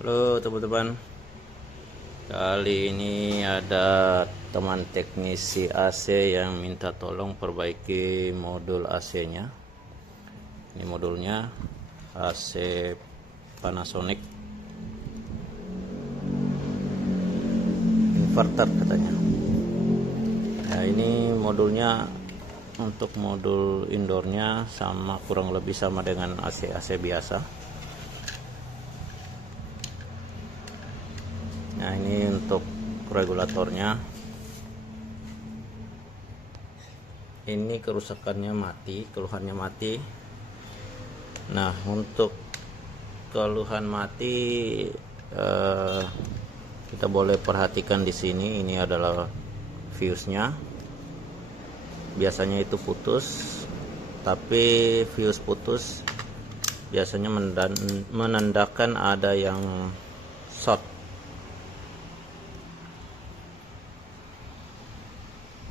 Halo teman-teman, kali ini ada teman teknisi AC yang minta tolong perbaiki modul AC-nya. Ini modulnya AC Panasonic inverter katanya. Nah, ini modulnya untuk modul indoornya sama, kurang lebih sama dengan AC biasa. Nah, ini untuk regulatornya. Ini kerusakannya mati, keluhannya mati. Nah, untuk keluhan mati kita boleh perhatikan di sini. Ini adalah fuse-nya. Biasanya itu putus, tapi fuse putus biasanya menandakan ada yang short.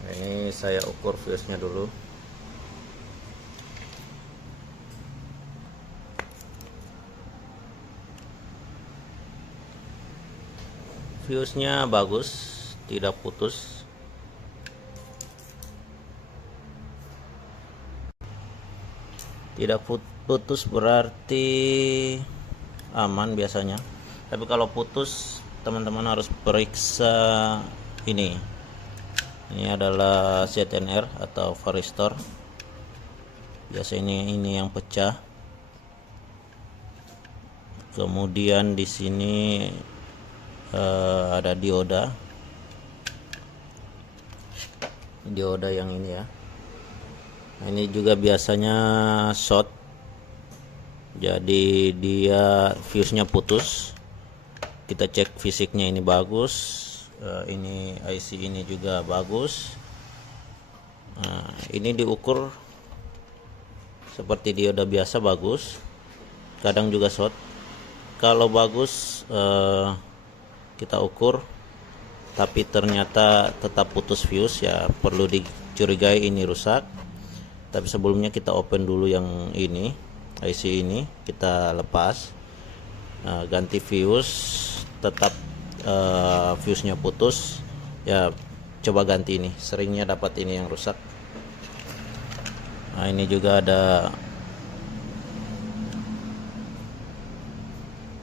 Ini saya ukur fuse-nya dulu. Fuse-nya bagus, tidak putus. Tidak putus berarti aman biasanya. Tapi kalau putus, teman-teman harus periksa ini. Ini adalah ZNR atau varistor. Biasanya ini yang pecah. Kemudian di sini ada dioda yang ini ya. Nah, ini juga biasanya short, jadi dia fuse-nya putus. Kita cek fisiknya, ini bagus. Ini IC ini juga bagus. Nah, ini diukur seperti dioda biasa, bagus. Kadang juga short. Kalau bagus kita ukur, tapi ternyata tetap putus fuse, ya perlu dicurigai ini rusak. Tapi sebelumnya kita open dulu yang ini, IC ini kita lepas, ganti fuse. Tetap fuse-nya putus, ya coba ganti ini. Seringnya dapat ini yang rusak. Nah, ini juga ada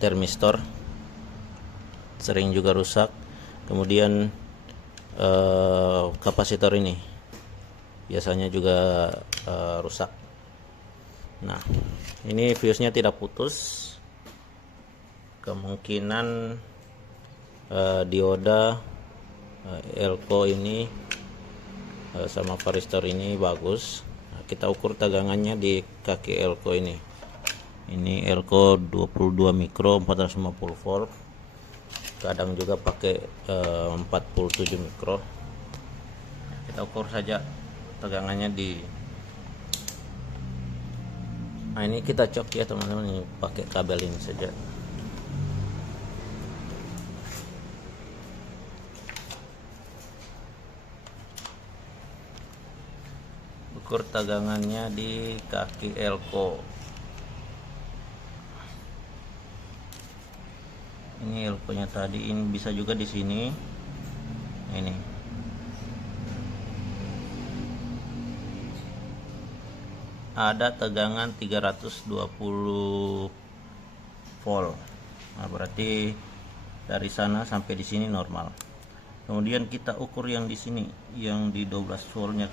termistor, sering juga rusak. Kemudian kapasitor ini biasanya juga rusak. Nah, ini fuse-nya tidak putus, kemungkinan dioda elko ini sama varistor ini bagus. Nah, kita ukur tegangannya di kaki elko ini. Ini elko 22 mikro 450 volt. Kadang juga pakai 47 mikro. Kita ukur saja tegangannya di. Nah, ini kita cok ya teman-teman, ini pakai kabel ini saja. Ukur tegangannya di kaki elko. Ini elko-nya tadi, ini bisa juga di sini. Ini ada tegangan 320 volt. Nah, berarti dari sana sampai di sini normal. Kemudian kita ukur yang di sini, yang di 12 voltnya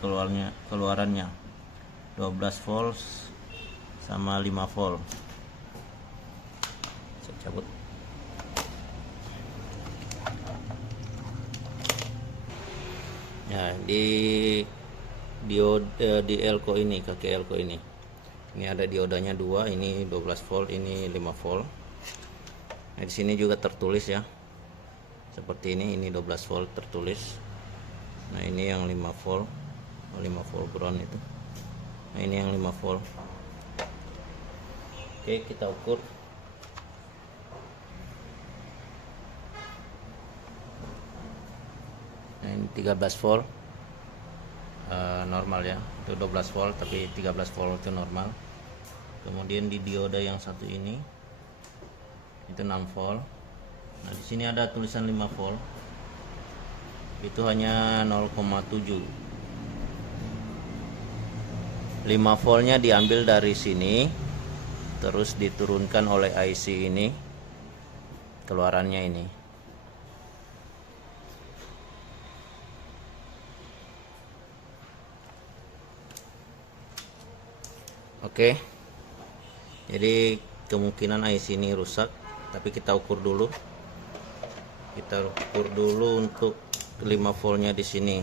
keluarannya 12 volt sama 5 volt. Saya cabut. Ya, di elko ini, kaki elko ini ada diodanya 2, ini 12 volt, ini 5 volt. Nah, di sini juga tertulis ya, seperti ini 12 volt tertulis. Nah, ini yang 5 volt, 5 volt ground itu. Nah, ini yang 5 volt. Oke, kita ukur. Nah, ini 13 volt normal ya, itu 12 volt tapi 13 volt itu normal. Kemudian di dioda yang satu ini itu 6 volt. Nah, di sini ada tulisan 5 volt. Itu hanya 0,7. 5 voltnya diambil dari sini, terus diturunkan oleh IC ini, keluarannya ini. Oke, jadi kemungkinan IC ini rusak, tapi kita ukur dulu. Kita ukur dulu untuk 5 voltnya di sini,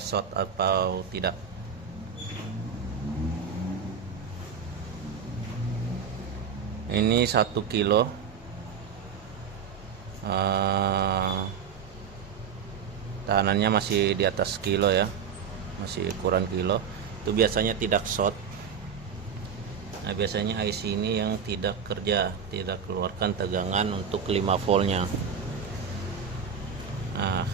short atau tidak. Ini 1 kilo, tahanannya masih di atas kilo ya, masih ukuran kilo. Itu biasanya tidak short. Nah, biasanya IC ini yang tidak kerja, tidak keluarkan tegangan untuk 5 voltnya. Nah,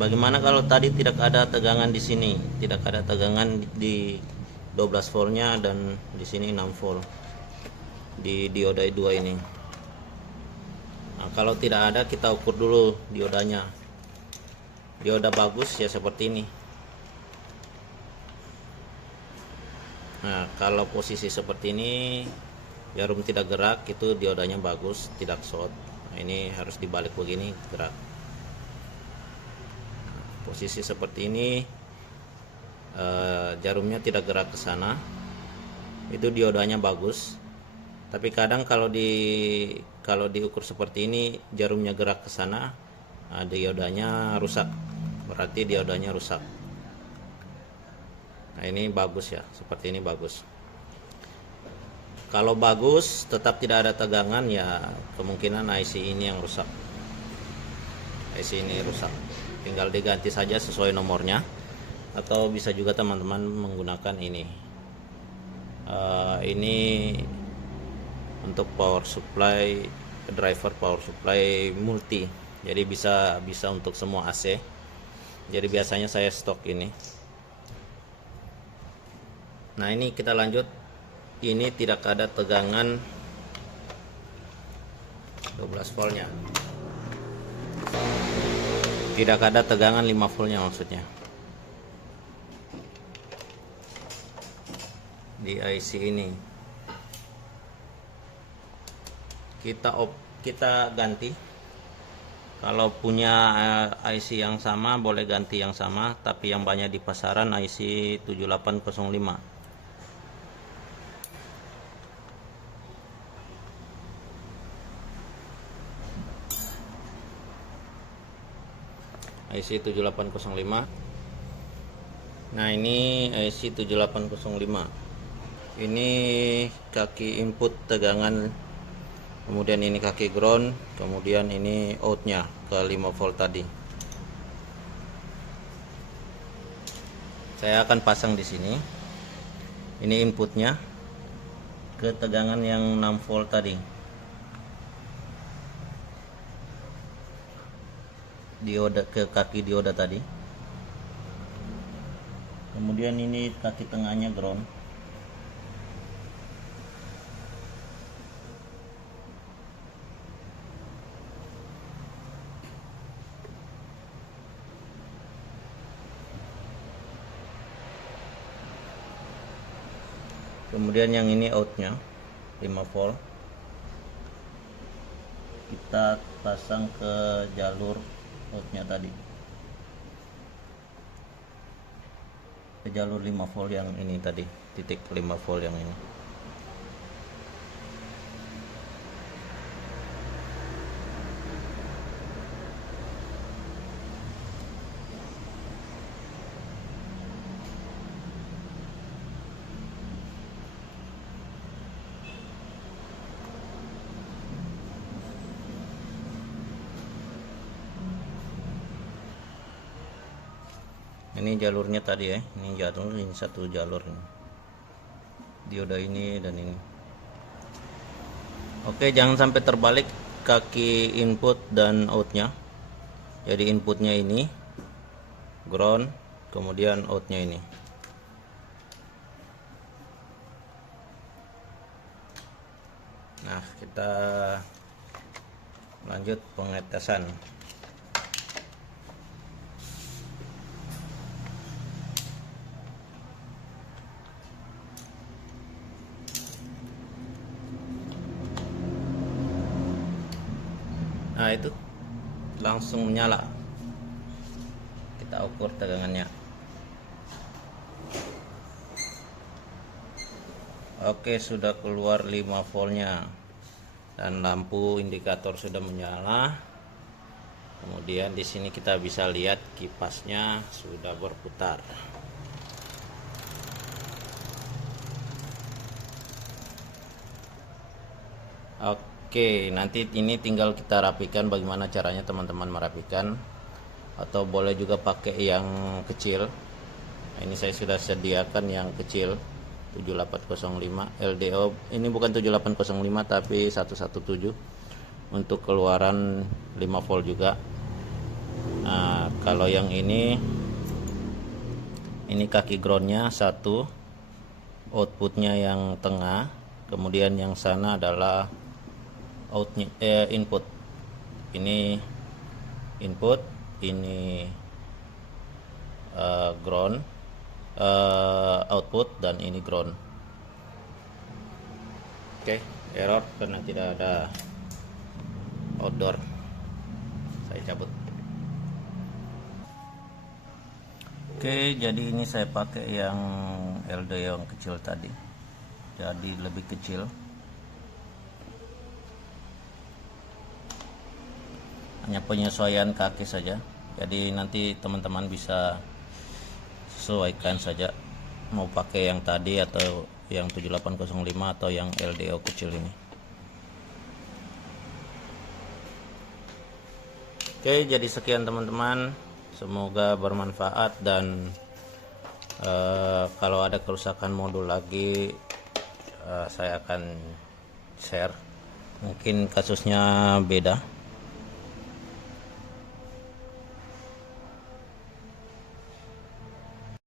bagaimana kalau tadi tidak ada tegangan di sini, tidak ada tegangan di 12 voltnya dan di sini 6 volt di dioda 2 ini. Nah, kalau tidak ada, kita ukur dulu diodanya. Dioda bagus ya seperti ini. Nah, kalau posisi seperti ini, jarum tidak gerak, itu diodanya bagus, tidak short. Nah, ini harus dibalik begini, gerak. Nah, posisi seperti ini, jarumnya tidak gerak ke sana, itu diodanya bagus. Tapi kadang kalau diukur seperti ini, jarumnya gerak ke sana, diodanya rusak, berarti diodanya rusak. Nah, ini bagus ya, seperti ini bagus. Kalau bagus tetap tidak ada tegangan, ya kemungkinan IC ini yang rusak. IC ini rusak, tinggal diganti saja sesuai nomornya, atau bisa juga teman-teman menggunakan ini. Ini untuk power supply, driver power supply multi, jadi bisa untuk semua AC. Jadi biasanya saya stok ini. Nah, ini kita lanjut. Ini tidak ada tegangan 12 voltnya. Tidak ada tegangan 5 voltnya maksudnya. Di IC ini. Kita ganti. Kalau punya IC yang sama boleh ganti yang sama, tapi yang banyak di pasaran IC 7805. IC 7805. Nah, ini IC 7805. Ini kaki input tegangan, kemudian ini kaki ground, kemudian ini outnya ke 5 volt tadi. Saya akan pasang di sini. Ini inputnya ke tegangan yang 6 volt tadi. Dioda ke kaki dioda tadi. Kemudian ini kaki tengahnya ground. Kemudian yang ini outnya 5 volt. Kita pasang ke jalur outnya tadi, ke jalur 5 volt yang ini tadi, titik 5 volt yang ini. Ini jalurnya tadi ya, ini jalur, ini satu jalur ini. Dioda ini dan ini. Oke, jangan sampai terbalik kaki input dan outnya. Jadi inputnya ini ground, kemudian outnya ini. Nah, kita Lanjut pengetesan. Nah, itu langsung menyala. Kita ukur tegangannya. Oke, sudah keluar 5 voltnya dan lampu indikator sudah menyala. Kemudian di sini kita bisa lihat kipasnya sudah berputar. Oke, nanti ini tinggal kita rapikan. Bagaimana caranya teman-teman merapikan, atau boleh juga pakai yang kecil. Nah, ini saya sudah sediakan yang kecil 7805 LDO. Ini bukan 7805 tapi 117 untuk keluaran 5 volt juga. Nah, kalau yang ini kaki groundnya satu, outputnya yang tengah, kemudian yang sana adalah input. Ini input, ini ground, output, dan ini ground. Oke, error karena tidak ada outdoor. Saya cabut. Oke, jadi ini saya pakai yang LDO yang kecil tadi, jadi lebih kecil. Hanya penyesuaian kaki saja, jadi nanti teman-teman bisa sesuaikan saja mau pakai yang tadi atau yang 7805 atau yang LDO kecil ini. Oke, jadi sekian teman-teman, semoga bermanfaat. Dan kalau ada kerusakan modul lagi, saya akan share. Mungkin kasusnya beda.